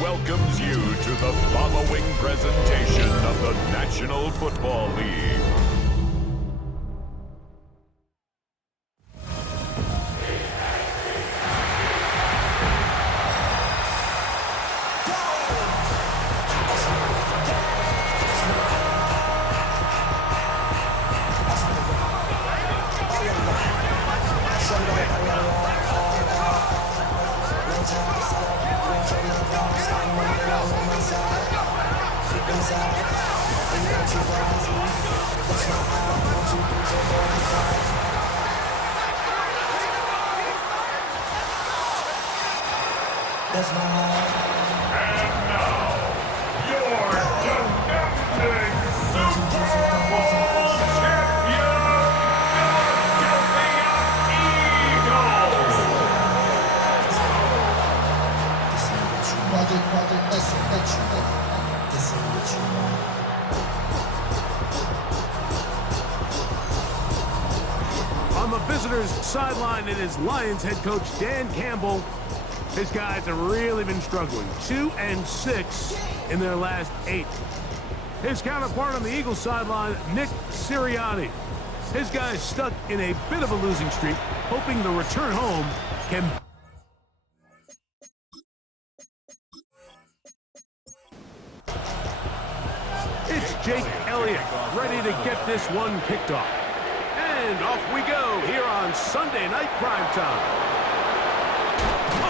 welcomes you to the following presentation of the National Football League. That's my heart. And now, your defending Super Bowl champion, Philadelphia Eagles! This ain't what you want. This ain't what you want. This ain't what you want. On the visitors' sideline, it is Lions head coach Dan Campbell. His guys have really been struggling. 2-6 in their last 8. His counterpart on the Eagles sideline, Nick Sirianni. His guys stuck in a bit of a losing streak, hoping the return home can... It's Jake Elliott, ready to get this one kicked off. And off we go here on Sunday Night Primetime.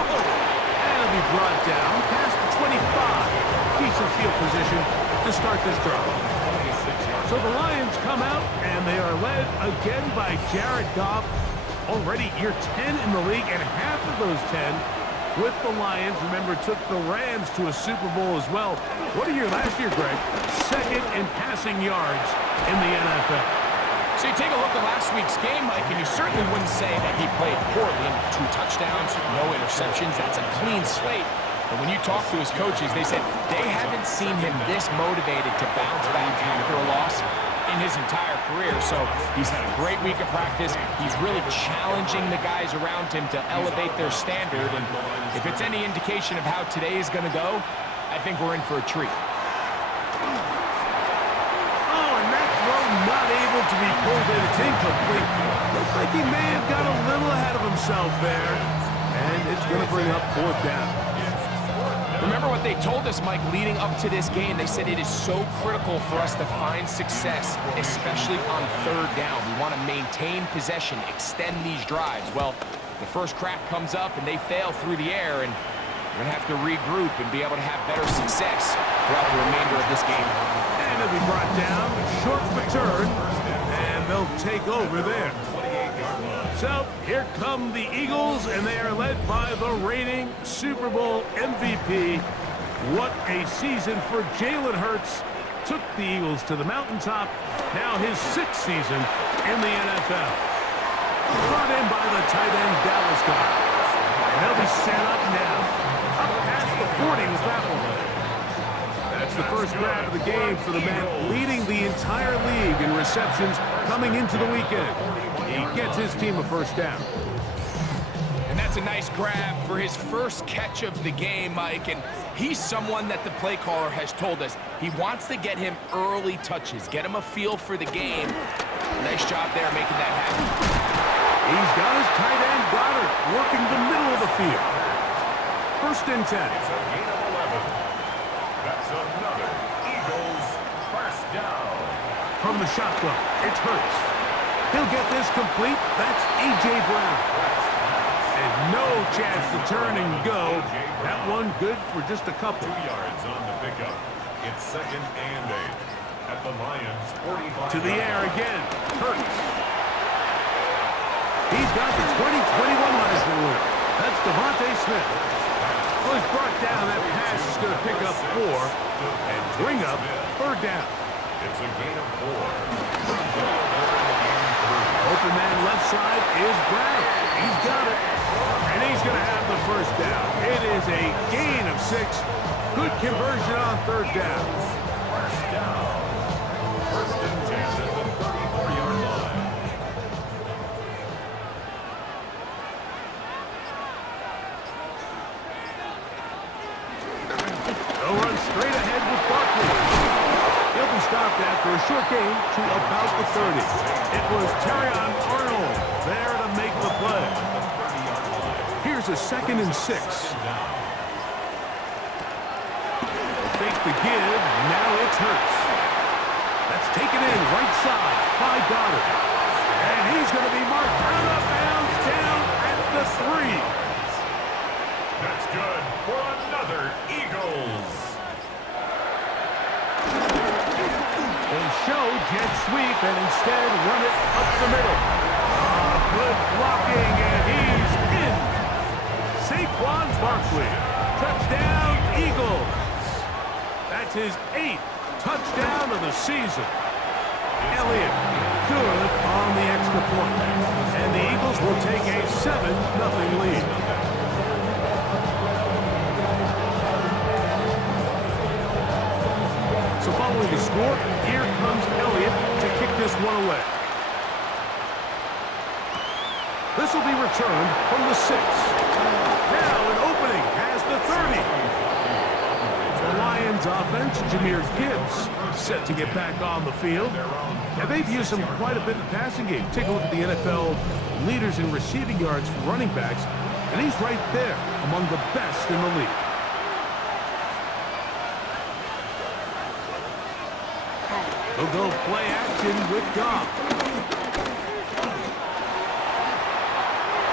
And it'll be brought down past the 25. Decent field position to start this drive. So the Lions come out, and they are led again by Jared Goff. Already year 10 in the league, and half of those 10 with the Lions. Remember, took the Rams to a Super Bowl as well. What a year last year, Greg. Second in passing yards in the NFL. So you take a look at last week's game, Mike, and you certainly wouldn't say that he played poorly. 2 touchdowns, no interceptions. That's a clean slate. But when you talk to his coaches, they said they haven't seen him this motivated to bounce back after a loss in his entire career. So he's had a great week of practice. He's really challenging the guys around him to elevate their standard. And if it's any indication of how today is going to go, I think we're in for a treat. Not able to be pulled in. It's incomplete. Looks like he may have got a little ahead of himself there. And it's going to bring up 4th down. Remember what they told us, Mike, leading up to this game. They said it is so critical for us to find success, especially on 3rd down. We want to maintain possession, extend these drives. Well, the first crack comes up and they fail through the air, and we're going to have to regroup and be able to have better success throughout the remainder of this game. And it'll be brought down, short return, and they'll take over there. So here come the Eagles, and they are led by the reigning Super Bowl MVP. What a season for Jalen Hurts. Took the Eagles to the mountaintop. Now his 6th season in the NFL. Brought in by the tight end Dallas guy. And they'll be set up now. Up past the 40 with that one. That's the first grab of the game for the man leading the entire league in receptions coming into the weekend. He gets his team a 1st down. And that's a nice grab for his first catch of the game, Mike. And he's someone that the play caller has told us he wants to get him early touches, get him a feel for the game. Nice job there making that happen. He's got his tight end Goddard working the middle of the field. 1st and 10. It's a gain of 11. That's another Eagles 1st down. From the shotgun, it's Hurts. He'll get this complete. That's A.J. Brown. And no chance to turn and go. That one good for just a couple. 2 yards on the pickup. It's 2nd and 8. At the Lions 45. To the air again. Hurts. He's got the 2021 Heisman winner. That's Devontae Smith. Well, he's brought down. That pass is going to pick up 4 and bring up 3rd down. It's a gain of 4. Open man left side is Brown. He's got it. And he's going to have the 1st down. It is a gain of 6. Good conversion on 3rd down. 1st down. 1st and 10 at the 34-yard line. after a short gain to about the 30. It was Terrion Arnold there to make the play. Here's a 2nd and 6. Fake the give. Now it's Hurts. That's taken in right side by Goddard. And he's going to be marked out of bounds down at the 3. That's good for another Eagles. They show jet sweep and instead run it up the middle. Good blocking, and he's in. Saquon Barkley. Touchdown, Eagles. That's his 8th touchdown of the season. Elliott, good on the extra point. And the Eagles will take a 7-0 lead. So following the score, here comes Elliott to kick this one away. This will be returned from the 6. Now an opening has the 30. The Lions offense, Jahmyr Gibbs, set to get back on the field. And they've used him quite a bit in the passing game. Take a look at the NFL leaders in receiving yards for running backs, and he's right there among the best in the league. They'll go play action with Goff.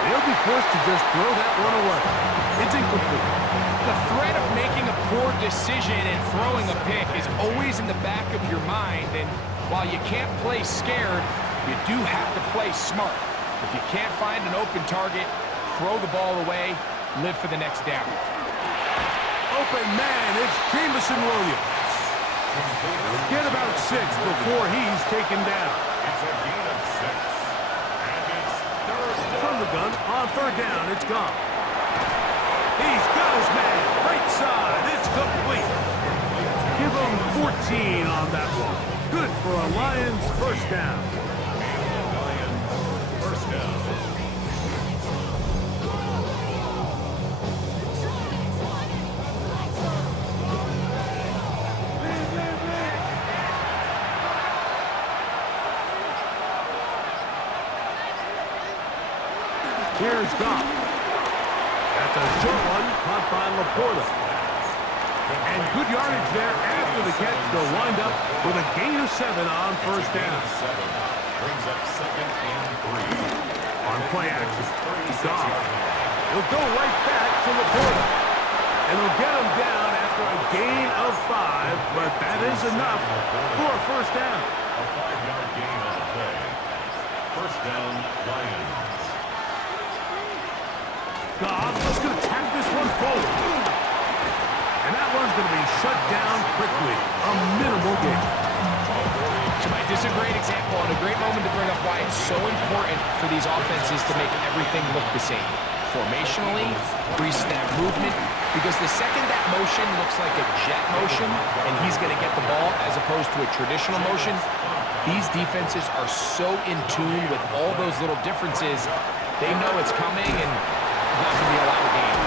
They'll be forced to just throw that one away. It's incomplete. The threat of making a poor decision and throwing a pick is always in the back of your mind, and while you can't play scared, you do have to play smart. If you can't find an open target, throw the ball away, live for the next down. Open man, it's Jameson Williams. Get about 6 before he's taken down. It's a gain of 6. And it's 3rd down. From the gun, on 3rd down, it's gone. He's got his man, right side, it's complete. Give him 14 on that one. Good for a Lions 1st down. Lions 1st down. Here's Goff. That's a short one, caught by Laporta. And good yardage there after the catch. They'll wind up with a gain of 7 on 1st down. Brings up 2nd and 3. On play action, Goff. He'll go right back to Laporta. And they'll get him down after a gain of 5, but that is enough for a 1st down. A 5-yard gain on the play. 1st down, Lions. Goff is going to tap this one forward. And that one's going to be shut down quickly. A minimal gain. This is a great example and a great moment to bring up why it's so important for these offenses to make everything look the same. Formationally, pre-snap movement, because the second that motion looks like a jet motion and he's going to get the ball as opposed to a traditional motion, these defenses are so in tune with all those little differences. They know it's coming and not going to be allowed a game.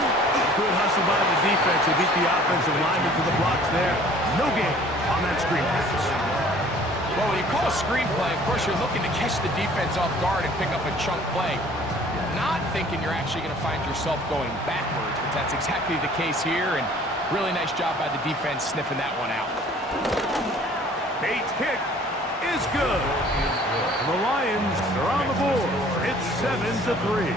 Good hustle by the defense. They beat the offensive lineman to the blocks there. No gain on that screen pass. Well, when you call a screen play, of course, you're looking to catch the defense off guard and pick up a chunk play. You're not thinking you're actually going to find yourself going backwards, but that's exactly the case here, and really nice job by the defense sniffing that one out. Bates' kick is good. And the Lions are on the board. It's 7-3.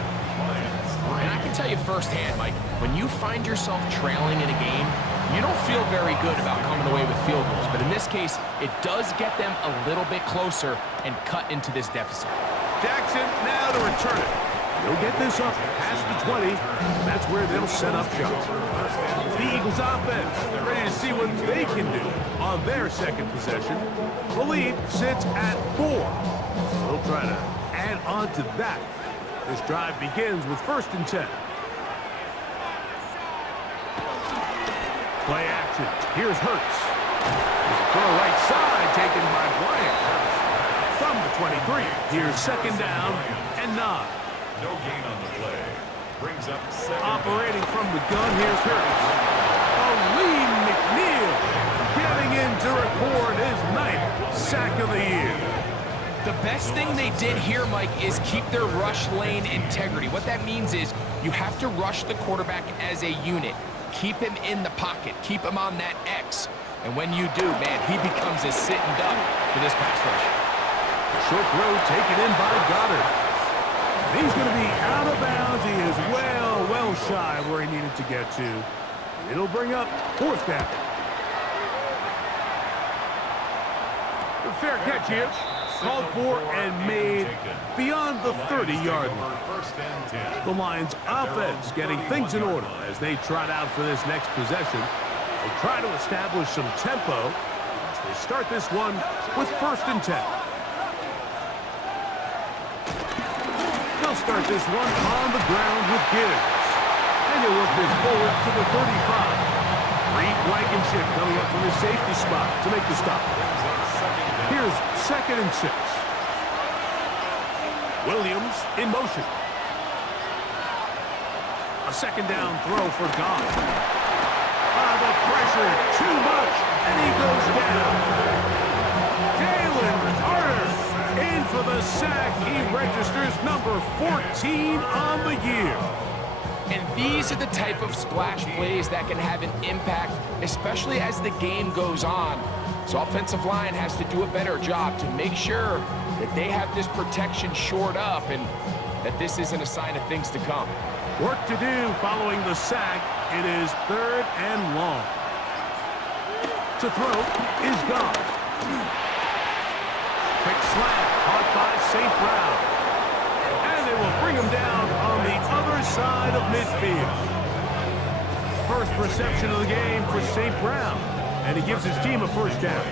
And I can tell you firsthand, Mike, when you find yourself trailing in a game, you don't feel very good about coming away with field goals. But in this case, it does get them a little bit closer and cut into this deficit. Jackson now to return it. He'll get this up past the 20. That's where they'll set up shop. The Eagles offense ready to see what they can do on their 2nd possession. The lead sits at 4. They'll try to add on to that. This drive begins with 1st and 10. Play action. Here's Hurts. There's a throw right side taken by Bryant. From the 23. Here's 2nd down and 9. No gain on the play. Brings up 2nd. Operating from the gun, here's Hurts. Lee McNeil getting in to record his 9th sack of the year. The best thing they did here, Mike, is keep their rush lane integrity. What that means is you have to rush the quarterback as a unit. Keep him in the pocket. Keep him on that X. And when you do, man, he becomes a sitting duck for this pass rush. A short throw taken in by Goddard. And he's going to be out of bounds. He is well shy of where he needed to get to. It'll bring up fourth down. Fair catch here. Called for and made beyond the 30-yard line. The Lions offense getting things in order as they trot out for this next possession. They try to establish some tempo as they start this one with 1st and 10. They'll start this one on the ground with Gibbs. And he'll work this forward to the 35. Reed Blankenship coming up from his safety spot to make the stop. Here's 2nd and 6. Williams in motion. A 2nd down throw for Goff. The pressure, too much, and he goes down. Jalen Carter in for the sack. He registers number 14 on the year. And these are the type of splash plays that can have an impact, especially as the game goes on. So offensive line has to do a better job to make sure that they have this protection shored up and that this isn't a sign of things to come. Work to do following the sack. It is 3rd and long. To throw is Goff. Quick slant caught by St. Brown. And they will bring him down on the other side of midfield. First reception of the game for St. Brown. And he gives his team a 1st down.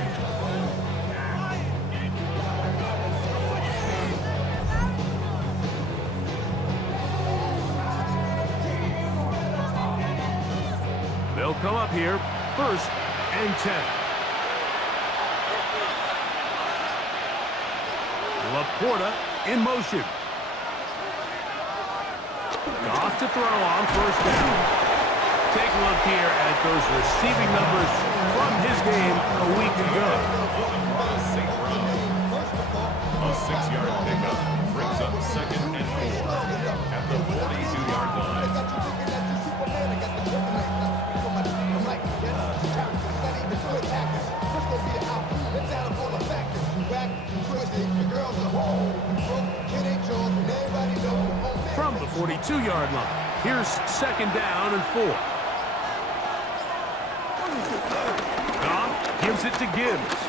They'll come up here, 1st and 10. Laporta in motion. Goff to throw on 1st down. Take a look here at those receiving numbers from his game a week ago. A 6-yard pickup brings up 2nd and 4 at the 42-yard line. From the 42-yard line, here's 2nd down and 4. Goff gives it to Gibbs.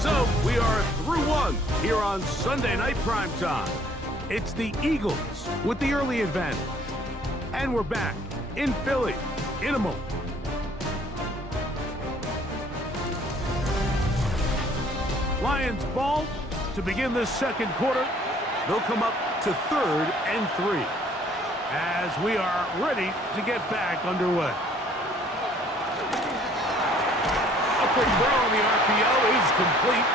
So we are through one here on Sunday Night Primetime. It's the Eagles with the early advantage. And we're back in Philly in a moment. Lions ball to begin this 2nd quarter. They'll come up to 3rd and 3 as we are ready to get back underway. A quick throw on the RPO is complete.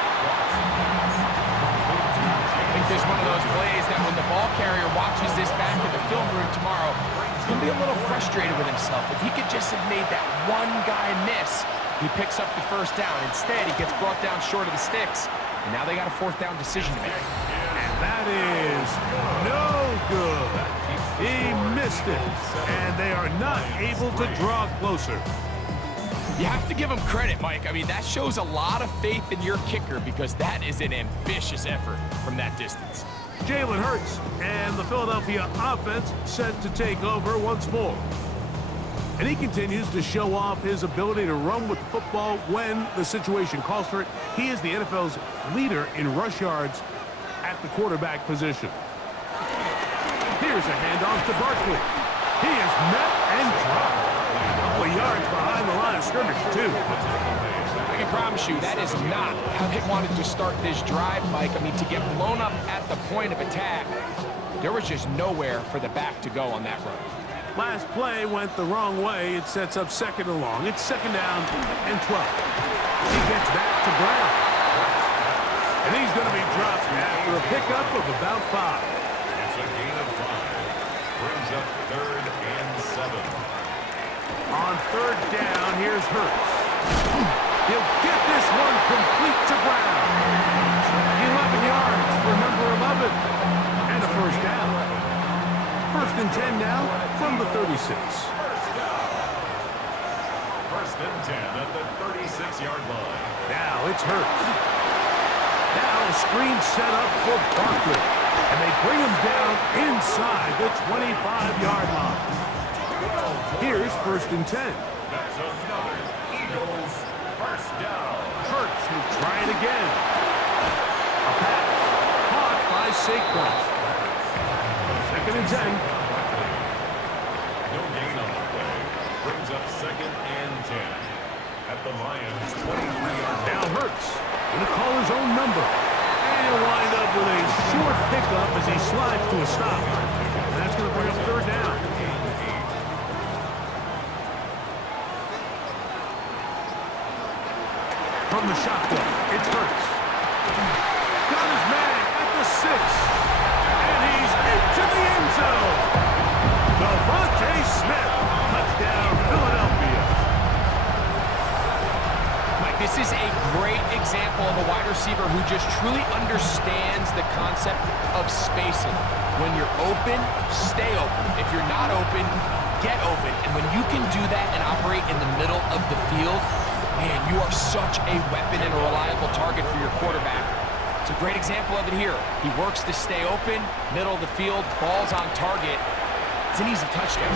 I think this is one of those plays that when the ball carrier watches this back in the film room tomorrow, he's going to be a little frustrated with himself. If he could just have made that one guy miss, he picks up the 1st down. Instead, he gets brought down short of the sticks, and now they got a 4th down decision to make. And that is no good. He missed it, and they are not able to draw closer. You have to give him credit, Mike. I mean, that shows a lot of faith in your kicker because that is an ambitious effort from that distance. Jalen Hurts and the Philadelphia offense set to take over once more. And he continues to show off his ability to run with the football when the situation calls for it. He is the NFL's leader in rush yards at the quarterback position. Here's a handoff to Barkley. He is met and dropped. A couple of yards behind the line of scrimmage, too. I can promise you that is not how they wanted to start this drive, Mike. I mean, to get blown up at the point of attack, there was just nowhere for the back to go on that run. Last play went the wrong way. It sets up 2nd and long. It's 2nd down and 12. He gets that to Brown. And he's going to be dropped after a pickup of about 5. It's a gain of 5. Brings up 3rd and 7. On third down, here's Hurts. He'll get this one complete to Brown. 11 yards for number 11. And a first down. First and 10 now from the 36. First and 10 at the 36-yard line. Now it's Hurts. Now a screen set up for Barkley. And they bring him down inside the 25-yard line. Here's first and 10. That's another Eagles first down. Hurts will try it again. A pass caught by Saquon. Second and 10. No gain on the play. Brings up second and 10. At the Lions' 23-yard line. Now Hurts going to call his own number. And he'll wind up with a short pickup as he slides to a stop. And that's going to bring up third down. From the shotgun, it's Hurts. Got his man at the 6. And he's into the end zone. Devontae Smith, touchdown, Philadelphia. Mike, this is a great example of a wide receiver who just truly understands the concept of spacing. When you're open, stay open. If you're not open, get open. And when you can do that and operate in the middle of the field, man, you are such a weapon and a reliable target for your quarterback. It's a great example of it here. He works to stay open, middle of the field, ball's on target. It's an easy touchdown.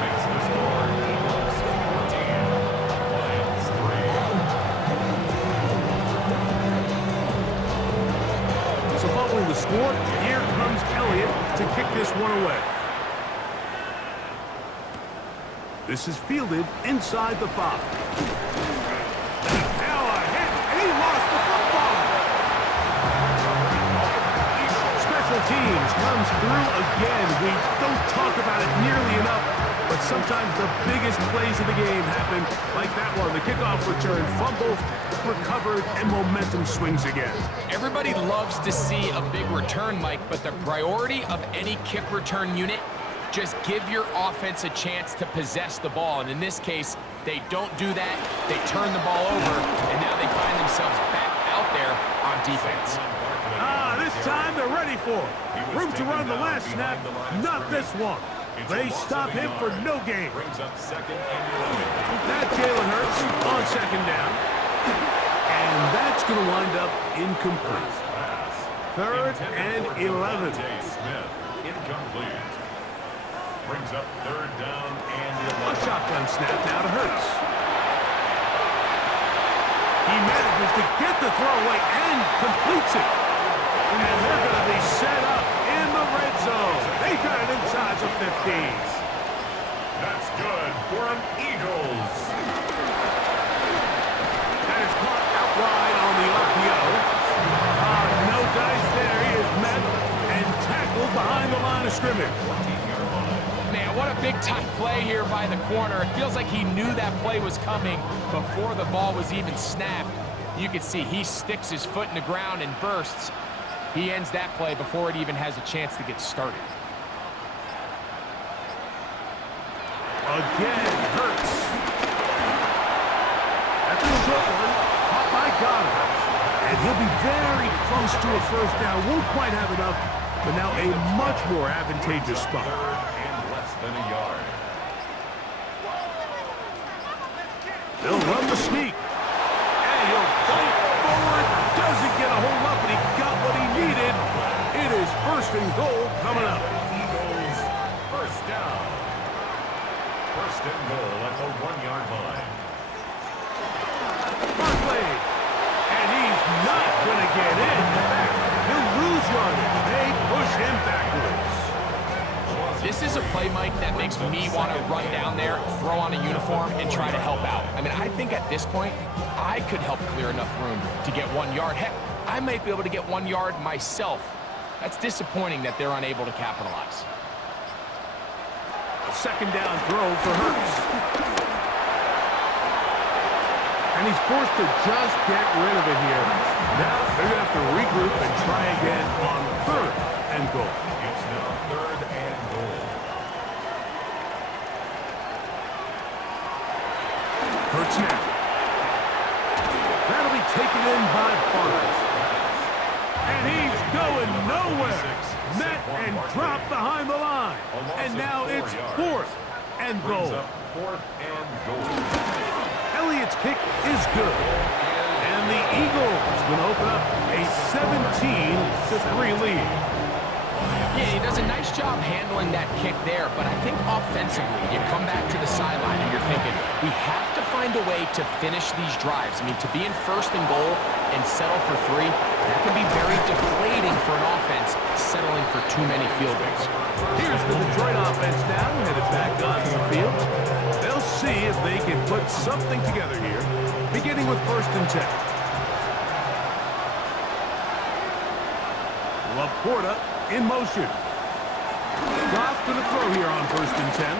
Makes the score Eagles 14, Lions 3. So following the score, here comes Elliott to kick this one away. This is fielded inside the 5. Now a hit, and he lost the football. Special teams comes through again. We don't talk about it nearly enough, but sometimes the biggest plays of the game happen like that one. The kickoff return, fumble, recovered, and momentum swings again. Everybody loves to see a big return, Mike, but the priority of any kick return unit, just give your offense a chance to possess the ball. And in this case, they don't do that. They turn the ball over, and now they find themselves back out there on defense. This time they're ready for it. Room to run the last snap, not this one. They stop him for no gain. Brings up second and 11. Now Jalen Hurts on second down. And that's going to wind up incomplete. Third and 11. Smith, incomplete. Brings up third down and A 11. shotgun snap now to Hurts. He manages to get the throw away and completes it. And they're going to be set up in the red zone. They got it inside the 50s. That's good for an Eagles. That is caught out wide on the RPO. No dice there. He is met and tackled behind the line of scrimmage. Man, what a big-time play here by the corner. It feels like he knew that play was coming before the ball was even snapped. You can see he sticks his foot in the ground and bursts. He ends that play before it even has a chance to get started. Again, Hurts. That's a short one, caught by Goddard. And he'll be very close to a first down. Won't quite have enough, but now a much more advantageous spot. Less than a yard. They'll run the sneak. And he'll fight forward. Doesn't get a hold up, but he got what he needed. It is first and goal coming up. Eagles first down. First and goal at the 1-yard line. Barkley. And he's not going to get in. In fact, he'll lose yardage. They push him backwards. This is a play, Mike, that makes me want to run down there, throw on a uniform, and try to help out. I mean, I think at this point, I could help clear enough room to get 1 yard. Heck, I might be able to get 1 yard myself. That's disappointing that they're unable to capitalize. A second down throw for Hurts. And he's forced to just get rid of it here. Now they're going to have to regroup and try again on third and goal. It's now third and goal. the snap. That'll be taken in by Barkley. And he's going nowhere. Met and dropped behind the line. And now it's 4th and goal. Elliott's kick is good. And the Eagles going to open up a 17-3 lead. Yeah, he does a nice job handling that kick there, but I think offensively, you come back to the sideline and you're thinking, we have to find a way to finish these drives. I mean, to be in 1st and goal and settle for 3, that can be very deflating for an offense settling for too many field goals. Here's the Detroit offense now, headed back onto the field. They'll see if they can put something together here, beginning with 1st and 10. Laporta in motion. Goff to the throw here on 1st and 10.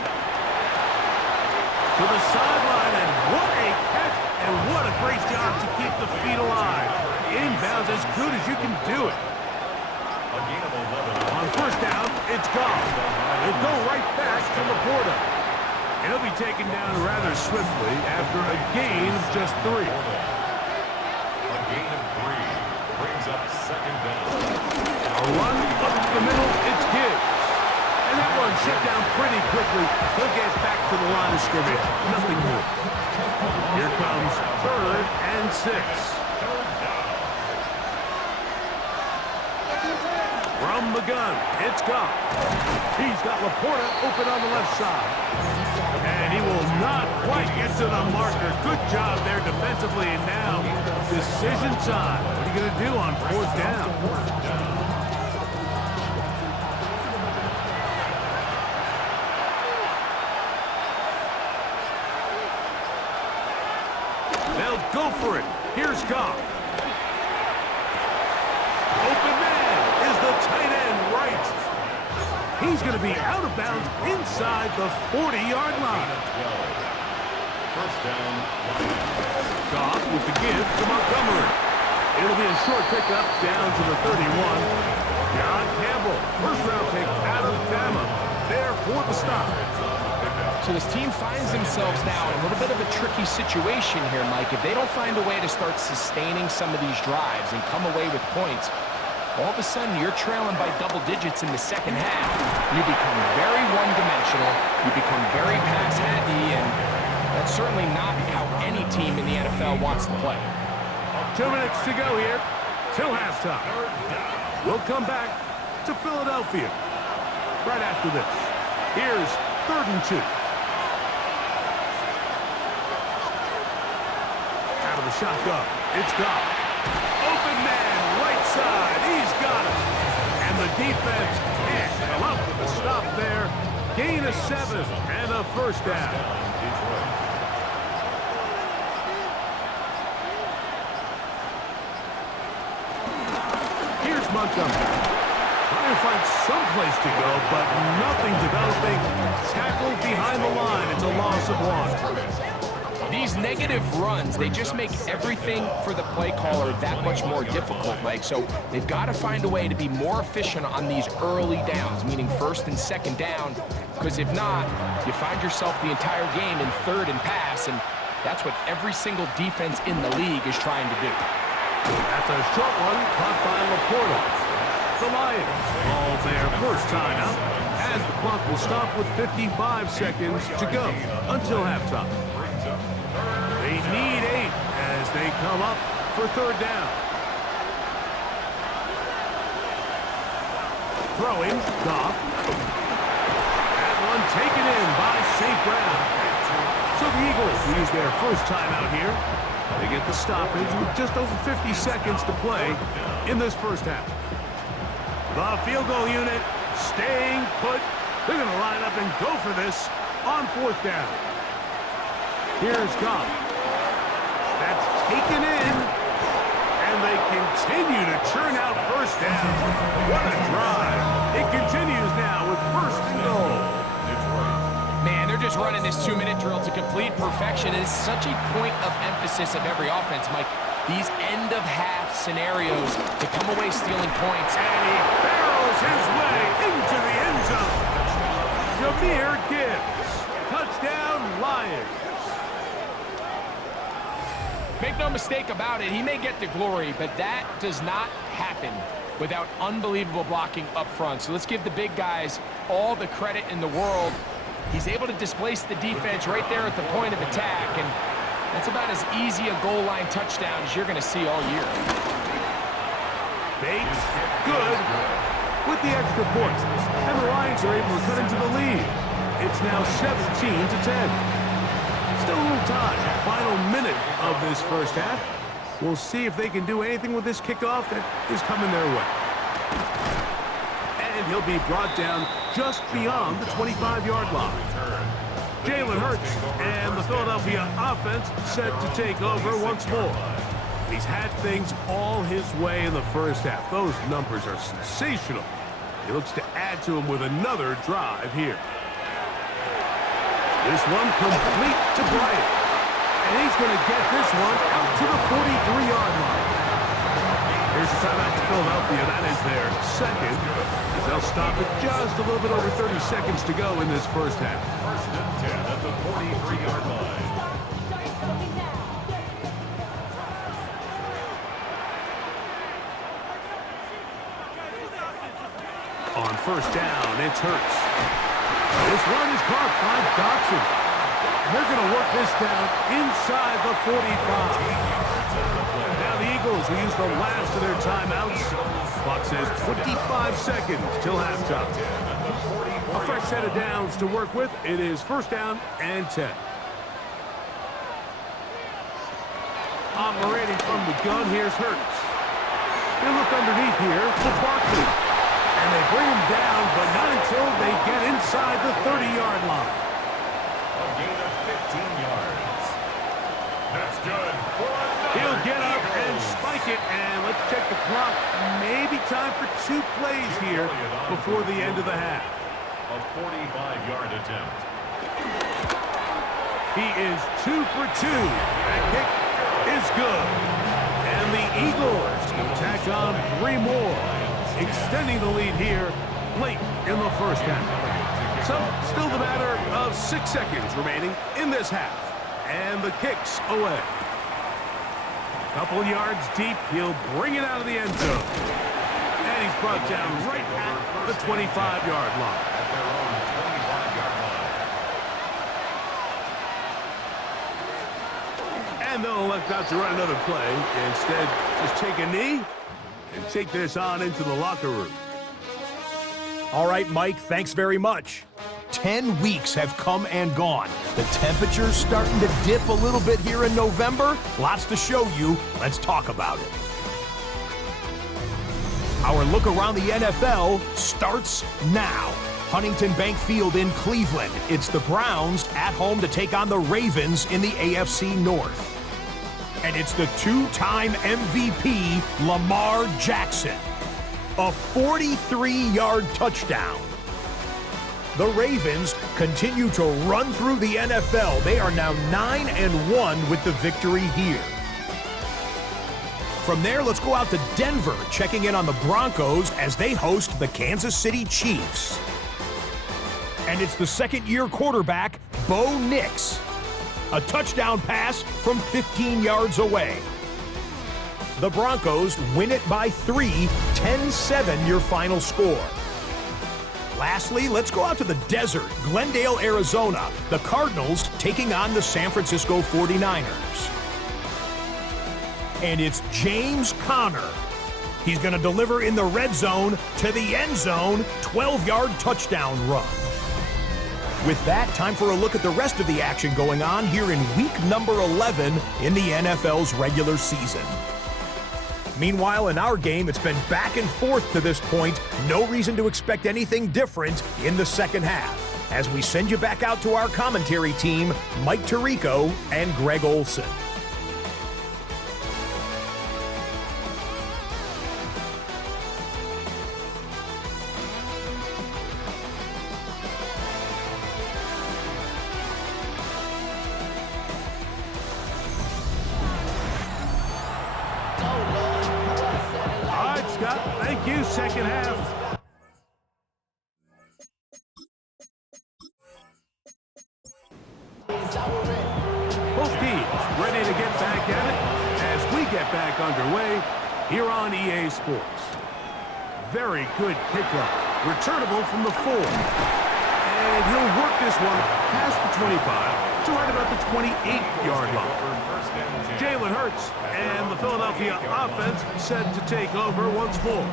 To the sideline, and what a catch, and what a great job to keep the feet alive. Inbounds as good as you can do it. On 1st down, it's Goff. He'll go right back to Laporta. He'll be taken down rather swiftly after a gain of just 3. A gain of 3 brings up 2nd down. A run up the middle, it's Gibbs. And that one shut down pretty quickly. He'll get back to the line of scrimmage. Nothing more. Here comes 3rd and 6. From the gun, it's Goff. He's got Laporta open on the left side. And he will not quite get to the marker. Good job there defensively. And now, decision time. What are you going to do on 4th down? They'll go for it. Here's Goff. Open man is the tight end right. He's going to be out of bounds inside the 40-yard line. 1st down. Goff with the give to Montgomery. It'll be a short pickup down to the 31. John Campbell, 1st-round pick out of Bama. There for the stop. So this team finds themselves now in a little bit of a tricky situation here, Mike. If they don't find a way to start sustaining some of these drives and come away with points, all of a sudden you're trailing by double digits in the 2nd half. You become very one-dimensional. You become very pass-happy, and that's certainly not how any team in the NFL wants to play. 2 minutes to go here till halftime. We'll come back to Philadelphia right after this. Here's 3rd and 2. Out of the shotgun, it's Goff. Open man, right side, he's got it. And the defense can't come up with a stop there. Gain of 7 and a 1st down. Here's Montgomery. Trying to find some place to go, but nothing developing. Tackled behind the line. It's a loss of 1. These negative runs, they just make everything for the play caller that much more difficult, Mike. So they've got to find a way to be more efficient on these early downs, meaning 1st and 2nd down, because if not, you find yourself the entire game in 3rd and pass, and that's what every single defense in the league is trying to do. That's a short one caught by Laporta. The Lions all their 1st time out as the clock will stop with 55 seconds to go until halftime. They need 8 as they come up for 3rd down. Throwing, Goff. That one taken in by St. Brown. So the Eagles use their 1st time out here. They get the stoppage with just over 50 seconds to play in this 1st half. The field goal unit staying put. They're going to line up and go for this on 4th down. Here's Goff. That's taken in. And they continue to churn out 1st down. What a drive. It continues now with 1st and goal. Man, they're just running this 2-minute drill to complete perfection. It is such a point of emphasis of every offense, Mike. These end-of-half scenarios to come away stealing points. And he barrels his way into the end zone. Jahmyr Gibbs. Touchdown, Lions. no mistake about it. He may get the glory, but that does not happen without unbelievable blocking up front. So let's give the big guys all the credit in the world. He's able to displace the defense right there at the point of attack, and that's about as easy a goal line touchdown as you're going to see all year. Bates, good, with the extra point. And the Lions are able to cut into the lead. It's now 17-10. Still a little time. Final minute of this first half. We'll see if they can do anything with this kickoff that is coming their way. And he'll be brought down just beyond the 25-yard line. Jalen Hurts and the Philadelphia offense set to take over once more. He's had things all his way in the first half. Those numbers are sensational. He looks to add to them with another drive here. This one complete to Bryant. And he's going to get this one out to the 43-yard line. Here's the timeout for Philadelphia. That is their second, as they'll stop it just a little bit over 30 seconds to go in this first half. First and 10 at the 43-yard line. On first down, it's Hurts. This one is caught by Dotson. And they're going to work this down inside the 45. Now the Eagles will use the last of their timeouts. Clock says 25 seconds till halftime. A fresh set of downs to work with. It is first down and 10. Operating from the gun, here's Hurts. They look underneath here for Barkley. And they bring him down, but not until they get inside the 30-yard line. A gain of 15 yards. That's good. He'll get up and spike it, and let's check the clock. Maybe time for 2 plays here before the end of the half. A 45-yard attempt. He is 2 for 2. That kick is good. And the Eagles will tack on 3 more, extending the lead here late in the first half. So, still the matter of 6 seconds remaining in this half. And the kick's away. A couple of yards deep, he'll bring it out of the end zone. And he's brought down right at the 25-yard line. At their own 25-yard line. And they'll elect not to run another play. Instead, just take a knee and take this on into the locker room. All right, Mike, thanks very much. 10 weeks have come and gone. The temperature's starting to dip a little bit here in November. Lots to show you. Let's talk about it. Our look around the NFL starts now. Huntington Bank Field in Cleveland. It's the Browns at home to take on the Ravens in the AFC North. And it's the 2-time MVP, Lamar Jackson. A 43-yard touchdown. The Ravens continue to run through the NFL. They are now 9-1 with the victory here. From there, let's go out to Denver, checking in on the Broncos as they host the Kansas City Chiefs. And it's the second-year quarterback, Bo Nix. A touchdown pass from 15 yards away. The Broncos win it by 3, 10-7 your final score. Lastly, let's go out to the desert, Glendale, Arizona. The Cardinals taking on the San Francisco 49ers. And it's James Conner. He's going to deliver in the red zone to the end zone, 12-yard touchdown run. With that, time for a look at the rest of the action going on here in week number 11 in the NFL's regular season. Meanwhile, in our game, it's been back and forth to this point. No reason to expect anything different in the second half. As we send you back out to our commentary team, Mike Tirico and Greg Olson. Thank you, second half. Both teams ready to get back at it back underway here on EA Sports. Very good kickoff. Returnable from the 4. And he'll work this one past the 25 to right about the 28-yard line. Jalen Hurts and the Philadelphia offense set to take over once more.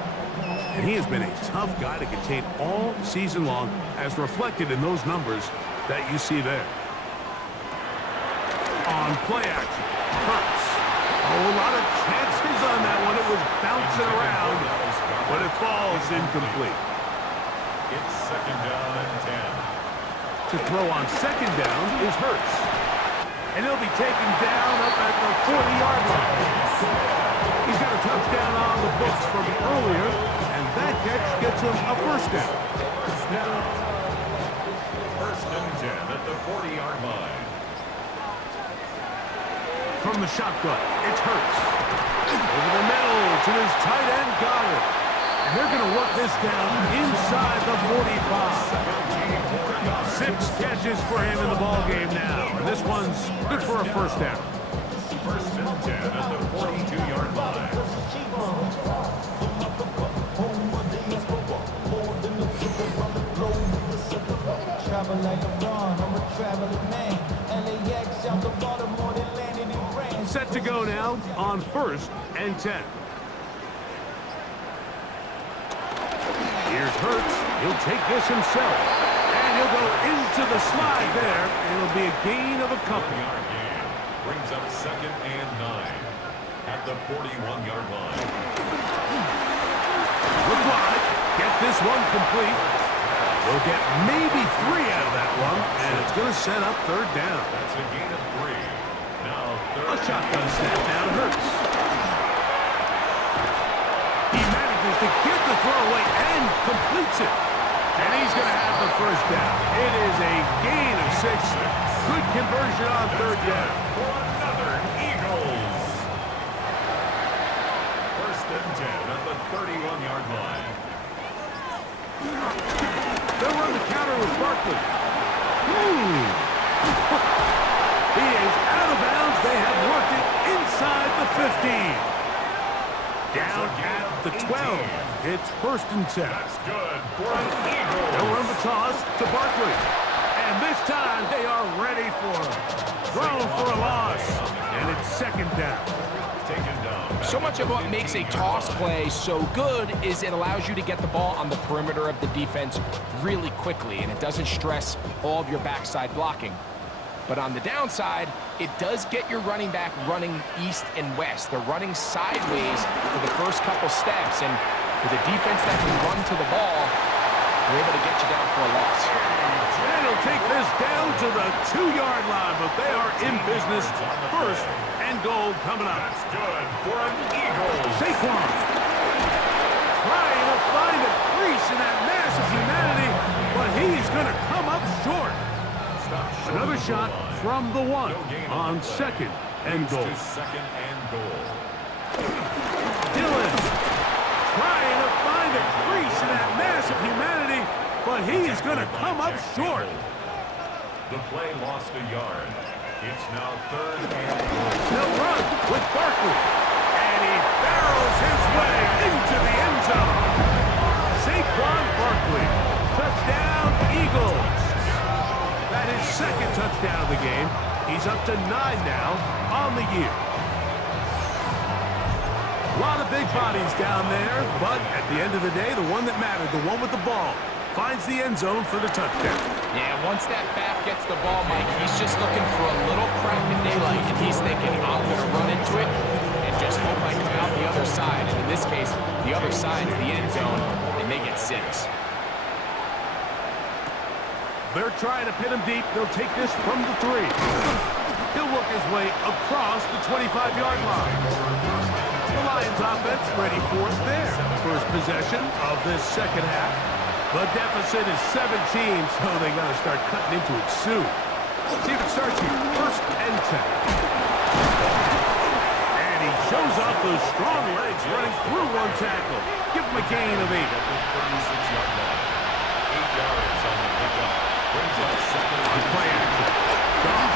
And he has been a tough guy to contain all season long, as reflected in those numbers that you see there. On play action, Hurts. Oh, a lot of chances on that one. It was bouncing around, but it falls incomplete. It's second down and 10. To throw on second down is Hurts. And he'll be taken down up at the 40-yard line. He's got a touchdown on the books from earlier, and that catch gets him a first down. First and 10 at the 40-yard line. From the shotgun, it's Hurts. Over the middle to his tight end, Goddard. And they're going to work this down inside the 45. 6 catches for him in the ballgame now. And this one's good for a first down. First and 10 at the 42-yard line. Set to go now on first and 10. Here's Hurts. He'll take this himself. And he'll go into the slide there. It'll be a gain of a couple. Gain brings up second and 9 at the 41-yard line. Look wide. Get this one complete. We'll get maybe 3 out of that one, and it's going to set up third down. That's a gain of 3. Now third. A shotgun snap down Hurts. He manages to get the throw away and completes it. And he's going to have the first down. It is a gain of 6. Good conversion on third down. For another Eagles. First and 10 at the 31-yard line. They'll run the counter with Barkley. He is out of bounds. They have worked it inside the 15. Down at the 12. It's first and 10. That's good for an Eagles. They'll run the toss to Barkley. And this time they are ready for him. Thrown for a loss. And it's second down. Taken down. So much of what makes a toss play so good is it allows you to get the ball on the perimeter of the defense really quickly, and it doesn't stress all of your backside blocking. But on the downside, it does get your running back running east and west. They're running sideways for the first couple steps, and with a defense that can run to the ball, they're able to get you down for a loss. And he'll take this down to the 2-yard line, but they are in business. First and goal coming up. That's good for an Eagles. Saquon trying to find a crease in that mass of humanity, but he's going to come up short. Another shot from the 1 on second and goal. Second and goal. Dillon trying to find a crease in that mass of humanity, but he is going to come up short. The play lost a yard. It's now third and goal. They'll run with Barkley, and he barrels his way into the end zone. Saquon Barkley, touchdown Eagles. That is second touchdown of the game. He's up to 9 now on the year. A lot of big bodies down there, but at the end of the day, the one that mattered, the one with the ball, finds the end zone for the touchdown. Yeah, once that back gets the ball, Mike, he's just looking for a little crack in daylight, and he's thinking, I'm going to run into it and just hope I come out the other side. And in this case, the other side is the end zone, and they get 6. They're trying to pin him deep. They'll take this from the 3. He'll work his way across the 25-yard line. The Lions offense ready for their first possession of this second half. The deficit is 17, so they got to start cutting into it soon. See if it starts here. First and 10. And he shows off those strong legs running through one tackle. Give him a gain of 8. 36-yard line. 8 yards on the pickup. Brings up second On play action. Goff.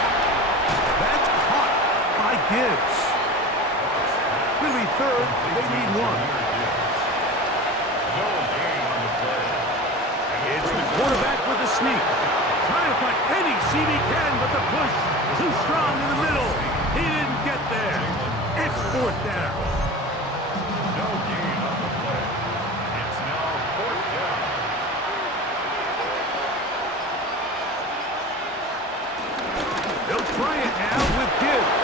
That's caught by Gibbs. Will be sneak. Trying to find any seam he can, but the push too strong in the middle. He didn't get there. It's fourth down. No gain on the play. It's now fourth down. They'll try it now with Gibbs.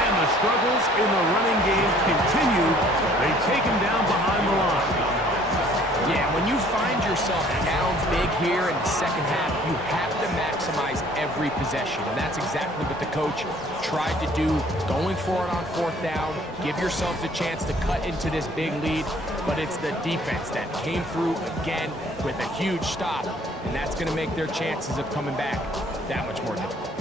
And the struggles in the running game continue. They take him down behind the line. Yeah, when you find yourself down big here in the second half, you have to maximize every possession. And that's exactly what the coach tried to do, going for it on fourth down, give yourselves a chance to cut into this big lead. But it's the defense that came through again with a huge stop. And that's going to make their chances of coming back that much more difficult.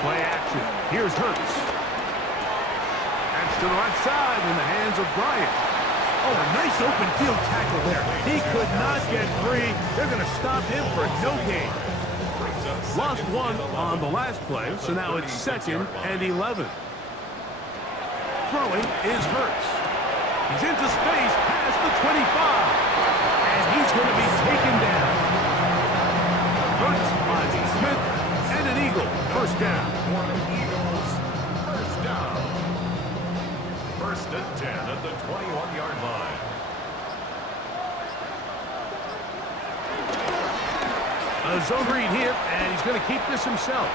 Play action. Here's Hurts. That's to the left side in the hands of Bryant. Oh, a nice open field tackle there. He could not get free. They're going to stop him for no gain. Lost one on the last play, so now it's 2nd and 11. Throwing is Hurts. He's into space past the 25. And he's going to be taken down. Hurts finds Smith. And an Eagle, first down. Eagles, first down. 1st and 10 at the 21-yard line. A zone read here, and he's going to keep this himself.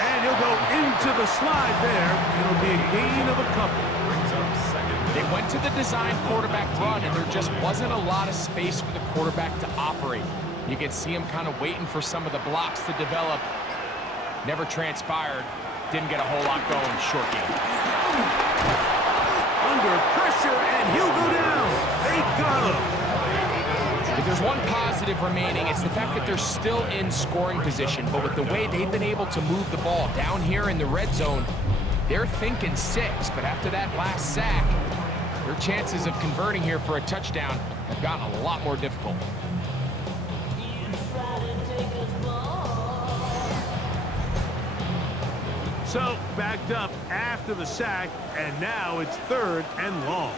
And he'll go into the slide there. It'll be a gain of a couple. Brings up 2nd. They went to the design quarterback run, and there just wasn't a lot of space for the quarterback to operate. You can see him kind of waiting for some of the blocks to develop. Never transpired. Didn't get a whole lot going. Short game. Under pressure, and he'll go down. They got him. If there's one positive remaining, it's the fact that they're still in scoring position. But with the way they've been able to move the ball down here in the red zone, they're thinking 6. But after that last sack, their chances of converting here for a touchdown have gotten a lot more difficult. So, backed up after the sack, and now it's 3rd and long.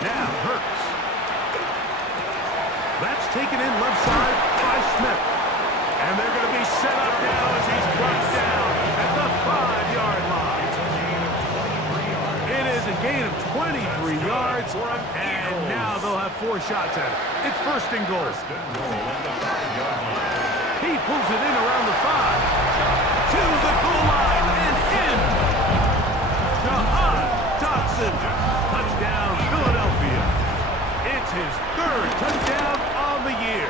Now, Hurts. That's taken in left side by Smith. And they're going to be set up now as he's brought down at the 5-yard line. It is a gain of 23 yards, and now they'll have 4 shots at it. It's 1st and goal. He pulls it in around the 5. To the goal line and in. Jahan Dotson. Touchdown, Philadelphia. It's his 3rd touchdown on the year.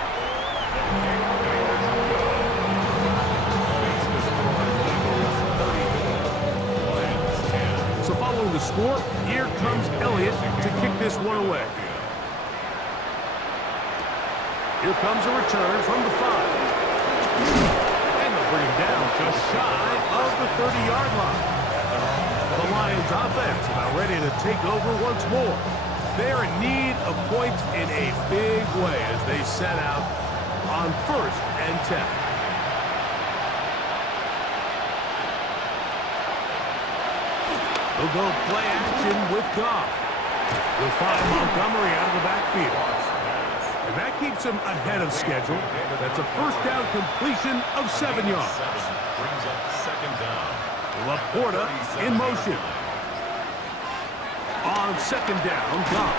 So following the score, here comes Elliott to kick this one away. Here comes a return from the 5. And they'll bring him down just shy of the 30-yard line. The Lions offense about ready to take over once more. They're in need of points in a big way as they set out on 1st and 10. They'll go play action with Goff. They'll find Montgomery out of the backfield. And that keeps him ahead of schedule. That's a 1st down completion of 7 yards. Brings up 2nd down. Laporta in motion. On 2nd down, Goff.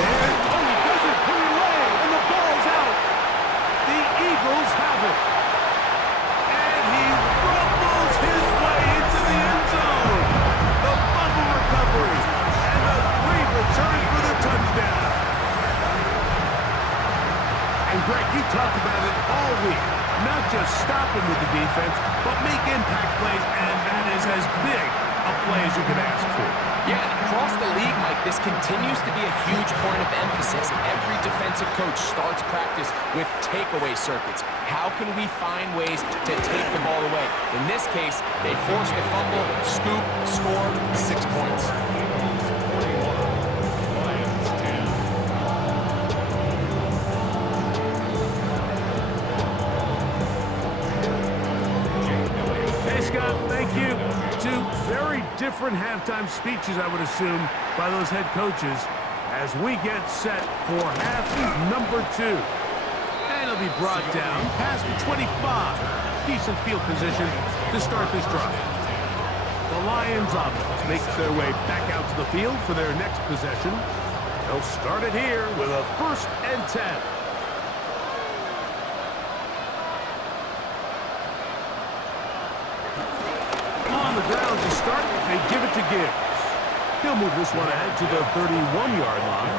There, oh, he doesn't put it away, and the ball's out. The Eagles have it. And he rumbles his way into the end zone. The fumble recovery, and a great return for the touchdown. And Greg, you talked about it all week. Not just stopping with the defense, but make impact plays, and that is as big a play as you can ask for. Yeah, and across the league, Mike, this continues to be a huge point of emphasis. Every defensive coach starts practice with takeaway circuits. How can we find ways to take the ball away? In this case, they forced the fumble, scoop, score, 6 points. Hey, Scott, thank you. Two very different halftime speeches, I would assume, by those head coaches as we get set for half number 2. And it'll be brought down past the 25. Decent field position to start this drive. The Lions offense makes their way back out to the field for their next possession. They'll start it here with a 1st and 10. On the ground to start, they give it to Gibbs. He'll move this one ahead to the 31-yard line.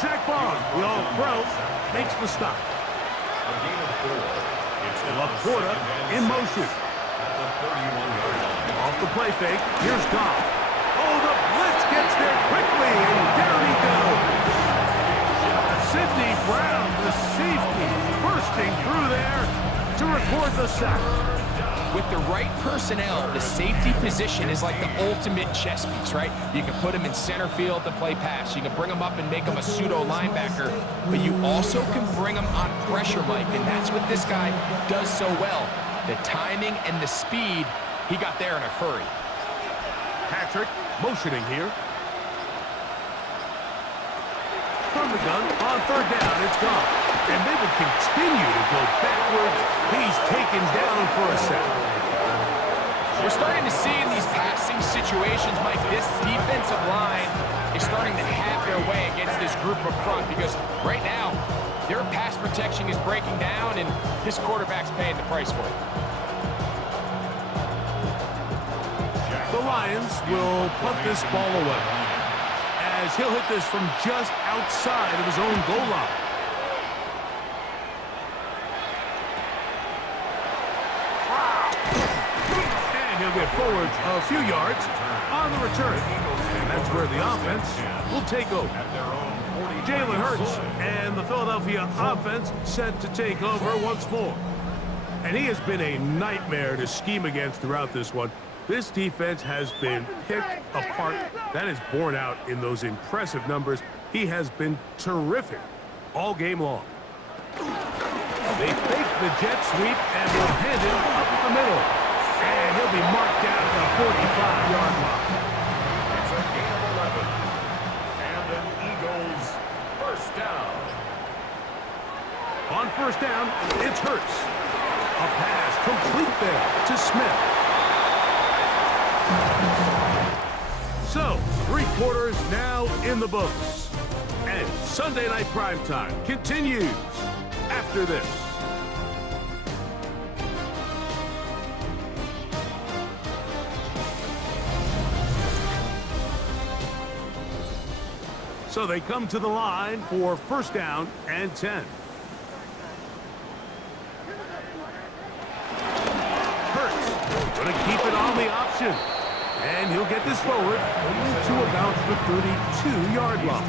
Zach Bond, the All-Pro, makes the stop. A gain of 4. It's Laporta in motion. at the 31-yard line. Off the play fake, here's Goff. Oh, the blitz gets there quickly, and down he goes. Sidney Brown, the safety, bursting through there to record the sack. With the right personnel, the safety position is like the ultimate chess piece, right? You can put him in center field to play pass. You can bring him up and make him a pseudo linebacker, but you also can bring him on pressure, Mike, and that's what this guy does so well. The timing and the speed, he got there in a hurry. Patrick motioning here. From the gun, on 3rd down, it's gone. And they will continue to go backwards. He's taken down for a sack. We're starting to see in these passing situations, Mike, this defensive line is starting to have their way against this group up front because right now, their pass protection is breaking down and this quarterback's paying the price for it. The Lions will punt this ball away as he'll hit this from just outside of his own goal line. And he'll get forward a few yards on the return. And that's where the offense will take over. Jalen Hurts and the Philadelphia offense set to take over once more. And he has been a nightmare to scheme against throughout this one. This defense has been picked apart. That is borne out in those impressive numbers. He has been terrific all game long. They fake the jet sweep and will hand it up the middle. And he'll be marked down at the 45-yard line. It's a gain of 11. And an Eagles 1st down. On 1st down, it's Hurts. A pass complete there to Smith. So, 3 quarters now in the books. And Sunday Night Primetime continues after this. So they come to the line for 1st down and 10. Hurts going to keep it on the option. And he'll get this forward to about the 32-yard line.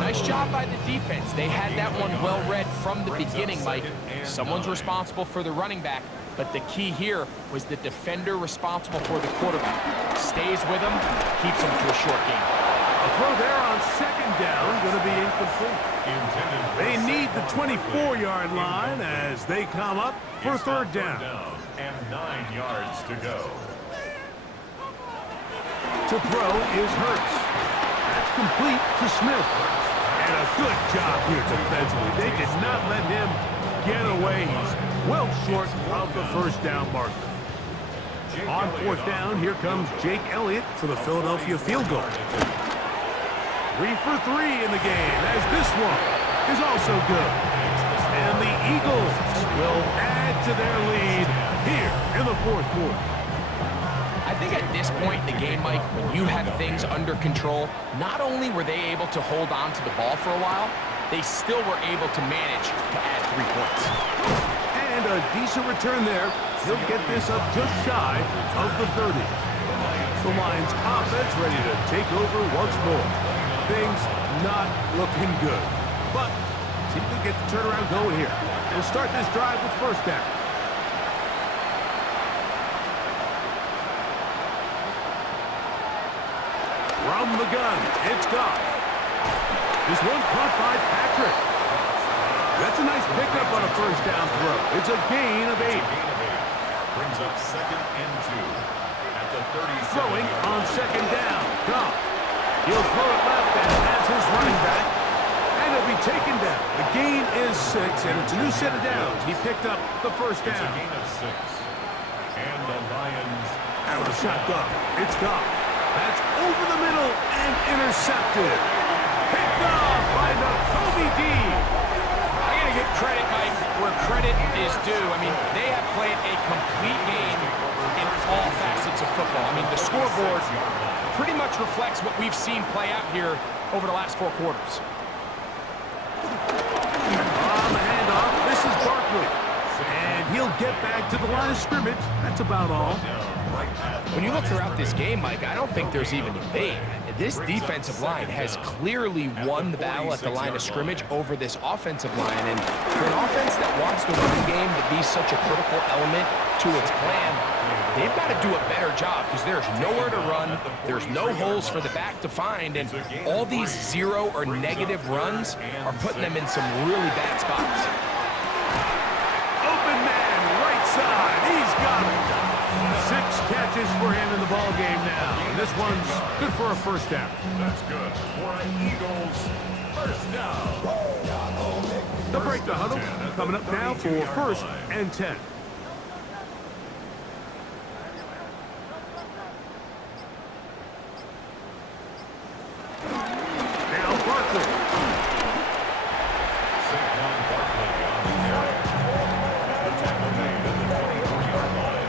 Nice job by the defense. They had that one well read from the beginning, Mike. Someone's responsible for the running back, but the key here was the defender responsible for the quarterback. Stays with him, keeps him to a short gain. A throw there on 2nd down, going to be incomplete. They need the 24-yard line as they come up for 3rd down. And 9 yards to go. To throw is Hurts. That's complete to Smith. And a good job here defensively. They did not let him get away. He's well short of the 1st down marker. On 4th down, here comes Jake Elliott for the Philadelphia field goal. 3 for 3 in the game, as this one is also good. And the Eagles will add to their lead here in the 4th quarter. I think at this point in the game, Mike, when you have things under control, not only were they able to hold on to the ball for a while, they still were able to manage to add 3 points. And a decent return there. He'll get this up just shy of the 30. The Lions offense ready to take over once more. Things not looking good. But see if we get the turnaround going here. We'll start this drive with 1st down. From the gun, it's Goff. This one caught by Patrick. That's a nice pickup on a 1st down throw. It's a gain of 8. Brings up 2nd and 2. the 37. Throwing on second down. Goff. He'll throw it left and has his running back. And he'll be taken down. The gain is 6, and it's a new set of downs. He picked up the first It's a down. gain of 6. And the Lions Out of shotgun. It's Goff. That's over the middle and intercepted. Picked off by the Kobe D. I gotta give credit, Mike, where credit is due. I mean, they have played a complete game in all facets of football. I mean, the scoreboard pretty much reflects what we've seen play out here over the last 4 quarters. On the handoff, this is Barkley. And he'll get back to the line of scrimmage. That's about all. When you look throughout this game, Mike, I don't think there's even debate. This defensive line has clearly won the battle at the line of scrimmage over this offensive line. And for an offense that wants the running game to be such a critical element to its plan, they've got to do a better job because there's nowhere to run. There's no holes for the back to find. And all these 0 or negative runs are putting them in some really bad spots. Open man, right side. He's got it. 6 catches for him in the ball game now. And this one's good for a first down. That's good for an Eagles first down. They'll break the huddle. Coming up now for first and 10. Now Barkley. Saquon Barkley on the carry. The tackle made at the 24-yard line.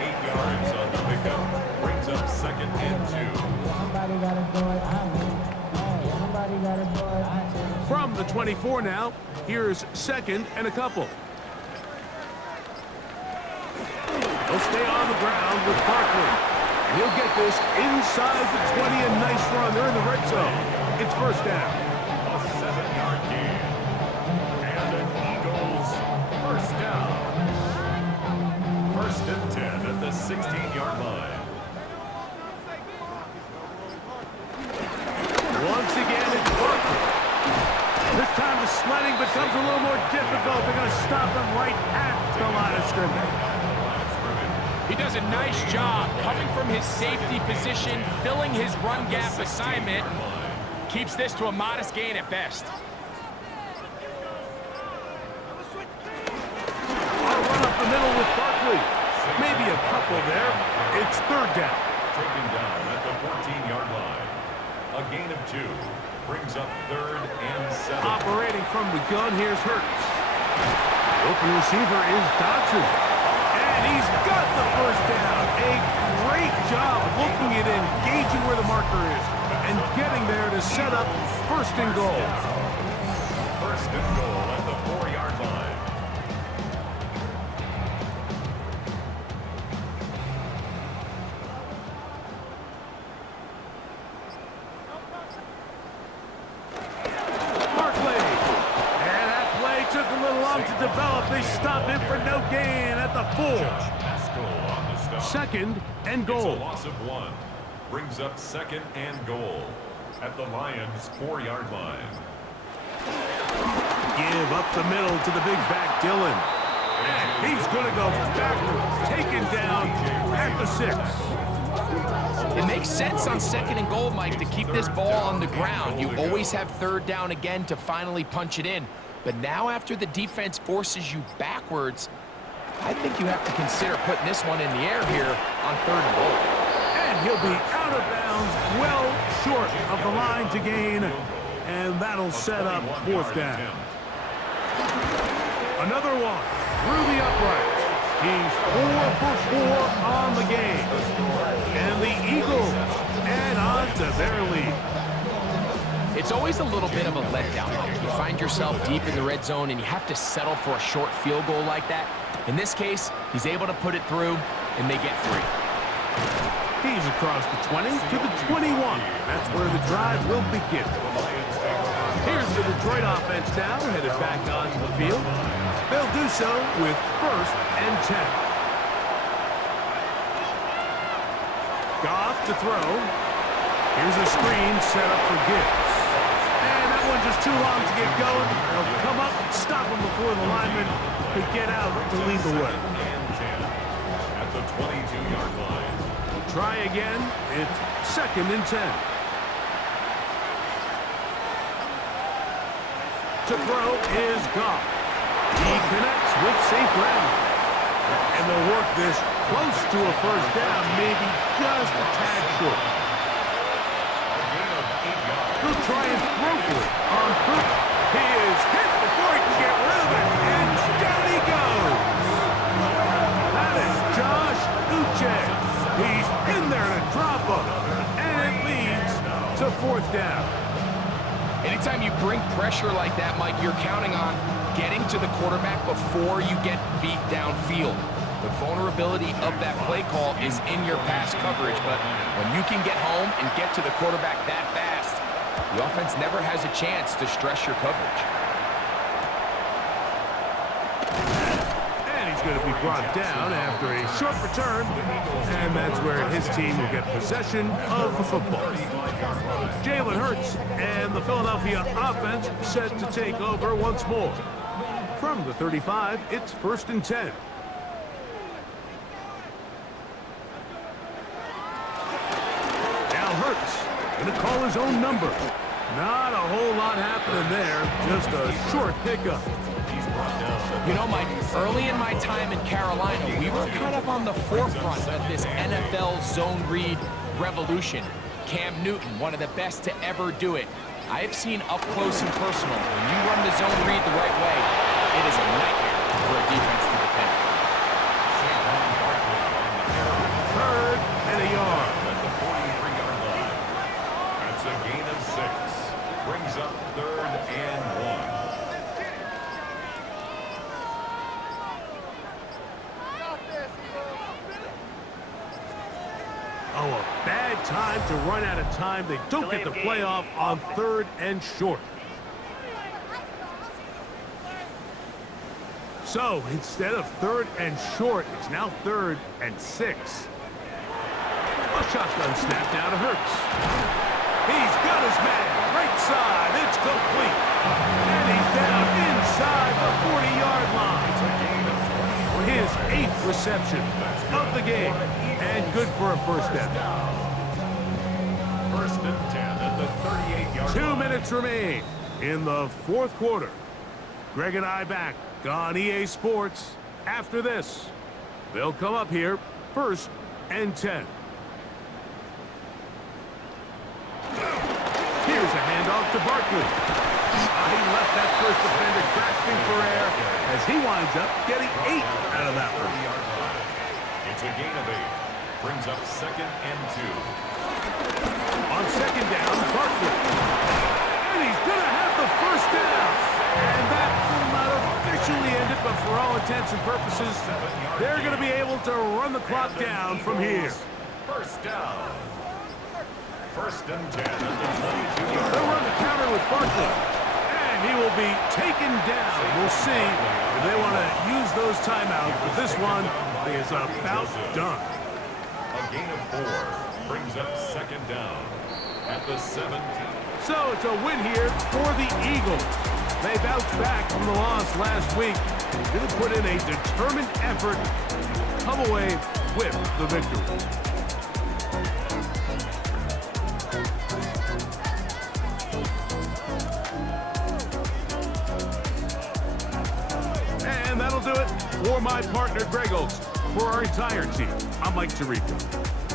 8 yards on the pickup. Brings up second and 2. From the 24 now, here's second and a couple. He'll stay on the ground with Barkley. He'll get this inside the 20, a nice run. They're in the red zone. It's first down. A 7-yard gain. And an Eagles first down. First and 10 at the 16-yard line. Once again, it's Barkley. This time the sledding becomes a little more difficult. They're going to stop him right at the line of scrimmage. He does a nice job coming from his safety position, filling his run gap assignment. Keeps this to a modest gain at best. I'll run up the middle with Barkley. Maybe a couple there. It's third down. Taken down at the 14-yard line. A gain of 2. Brings up third and 7. Operating from the gun, here's Hurts. Open receiver is Dodson. And he's got the first down. A great job looking at it, engaging where the marker is, and getting there to set up first and goal. First and goal at the 4-yard line. Barkley. And that play took a little long to develop. They stopped him for no gain at the 4. Pascal on the stop. Second and It's a goal. loss of 1. Brings up second and goal at the Lions' 4-yard line. Give up the middle to the big back, Dillon. And he's going to go backwards. Taken down at the 6. It makes sense on second and goal, Mike, to keep this ball on the ground. You always have third down again to finally punch it in. But now after the defense forces you backwards, I think you have to consider putting this one in the air here on third and goal. And he'll be out of bounds, well short of the line to gain. And that'll set up fourth down. Another one through the uprights. He's 4 for 4 on the game. And the Eagles add on to their lead. It's always a little bit of a letdown, Mike. You find yourself deep in the red zone and you have to settle for a short field goal like that. In this case, he's able to put it through, and they get 3. He's across the 20 to the 21. That's where the drive will begin. Here's the Detroit offense now, headed back onto the field. They'll do so with first and 10. Goff to throw. Here's a screen set up for Gibbs. And that one just too long to get going. They'll come up and stop him before the lineman could get out to lead the way. At the 22-yard line. try again. It's 2nd and 10. To throw is Goff. He connects with St. Brown. And they'll work this close to a first down, maybe just a tad short. He'll try and throw for it on 3rd. He is hit before he can get rid of it, and down he goes. That is Josh Uche. He's in there to drop him, and it leads to 4th down. Anytime you bring pressure like that, Mike, you're counting on getting to the quarterback before you get beat downfield. The vulnerability of that play call is in your pass coverage, but when you can get home and get to the quarterback that fast, the offense never has a chance to stress your coverage. And he's going to be brought down after a short return, and that's where his team will get possession of the football. Jalen Hurts and the Philadelphia offense set to take over once more. From the 35, it's 1st and 10. Now Hurts going to call his own number. Not a whole lot happening there, just a short pickup. You know, Mike, early in my time in Carolina, we were kind of on the forefront of this NFL zone read revolution. Cam Newton, one of the best to ever do it. I have seen up close and personal, when you run the zone read the right way, it is a nightmare for a defense to defend. 3rd and a yard. At the 43-yard line. That's a gain of 6. Brings up 3rd and 1. Oh, a bad time to run out of time. They don't get the play off on 3rd and short. So instead of 3rd and short, it's now 3rd and 6. A shotgun snap now to Hurts. He's got his man. Right side. It's complete. And he's down inside the 40-yard line. His 8th reception of the game. And good for a first down. 1st and 10 at the 38-yard line. 2 minutes remain in the 4th quarter. Greg and I back on EA Sports after this. They'll come up here 1st and 10. Here's a handoff to Barkley. He left that first defender grasping for air as he winds up getting 8 out of that one. It's a gain of 8. Brings up 2nd and 2. On 2nd down, Barkley. And he's going to have the first down. And that will not officially end it, but for all intents and purposes, they're going to be able to run the clock down from here. First down. 1st and 10 at the 22-yard They'll line. run the counter with Barkley. And he will be taken down. We'll see if they want to use those timeouts, but this one is about done. A gain of 4 brings up 2nd down at the 17. So it's a win here for the Eagles. They bounced back from the loss last week. Going to put in a determined effort and come away with the victory. And that'll do it for my partner, Greg Olson. For our entire team, I'm Mike Tirico.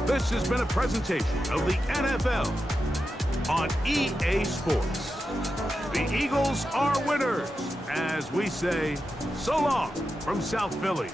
This has been a presentation of the NFL on EA Sports. The Eagles are winners, as we say so long from South Philly.